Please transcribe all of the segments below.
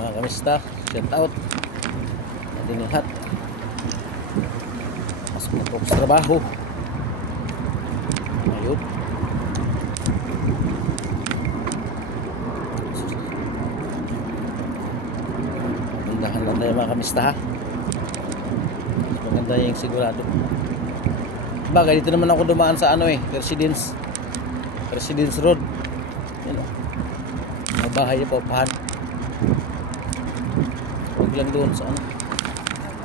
mga kamista, shout out natin lahat. Pasok na po sa trabaho ayun. Magandang lang tayo mga kamista ha. Maganda yung sigurado. Bagay dito naman ako dumaan sa Residence Road. Yan o, mga bahay niya paupahan. Huwag lang doon sa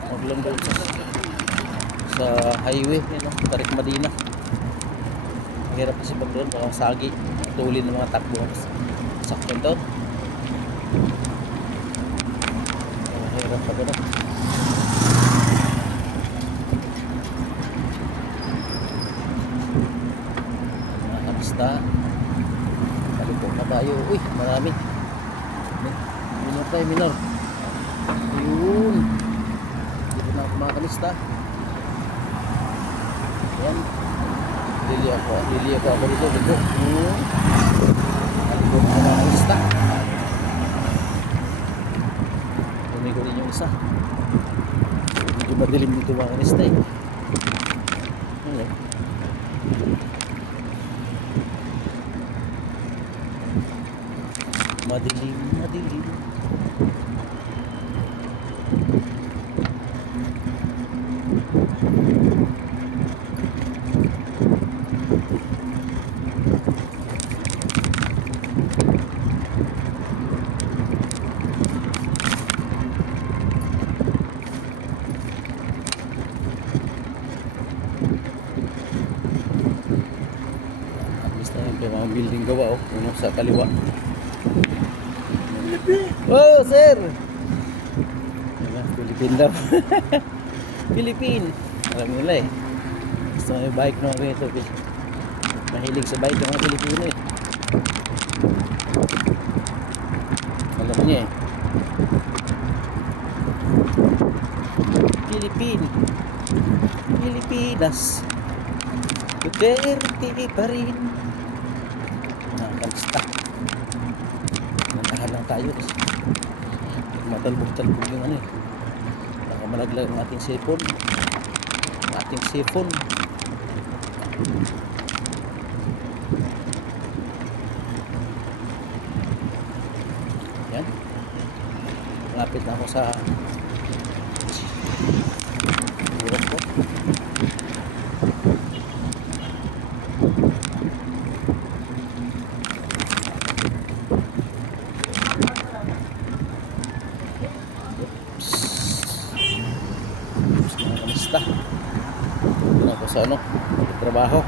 huwag lang doon sa highway yan o, Tarik Madina. Mahirap kasi pag doon baka sagi tulin ng mga takbo sakyan doon. Mahirap pa doon. Mga kamista, palipok na tayo. Uy, marami minor tayo, minor. Ayun, dito na ako mga kamista. Ayan, lili ako dito. Palipok na mga kamista. Tumigo rin yung isa. Medyo madilim dito mga kamista eh. Ayan. Madilim. Basta yung mga building gawa sa kaliwa. Oh, sir. Philippine daw. Philippine. Alam nila eh. Gusto may bike na rito. Mahilig sa bike ng mga Pilipino eh. Alam niya eh. Pilipinas. Duterte pa rin. Nakakalista. Nantahan lang tayo kasi matalbog-talbog yung nakamalaglag ang ating sipon. Yan, lapit na ako sa burok ko. Doon ako sa trabaho.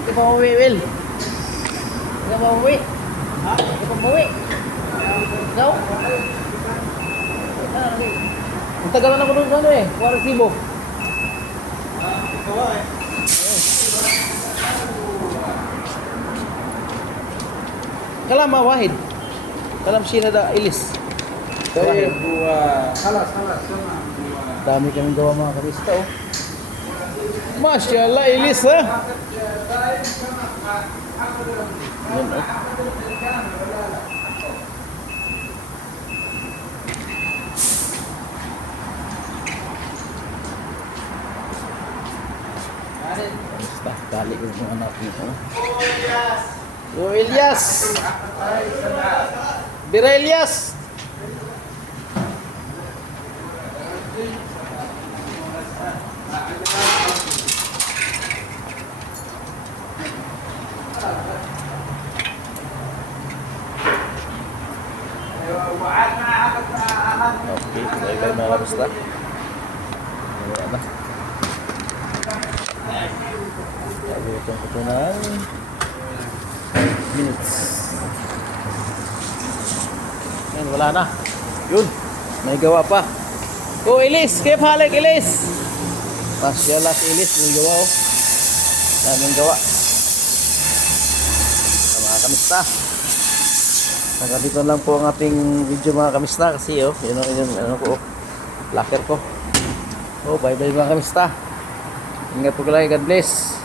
Ito pa uwi, Will. Ito pa uwi. Ha? Ito pa uwi. Ikaw? Ang tagal na ako doon sa Resibo. Kalam Wahid. Kalam sila da Ilis. Saya buat Halas. Dami kaming gawa mga kamista oh. Masyaallah Ilis ha. Yan oh. Basta, balik yung anak nito. Oh, Elias! Bira Elias! Okay, tayo mga basta. Ayan na. Itong ito ng minutes. Yan, wala na. Yun, may gawa pa. Oh, Ilis! Kaya halik, Ilis! Masyaallah si Ilis, may gawa oh. Daming gawa. Sa mga kamista. Hanggang dito lang po ang ating video mga kamista kasi yun ano ko, locker ko. Bye bye mga kamista. Ingat po kayo, God bless.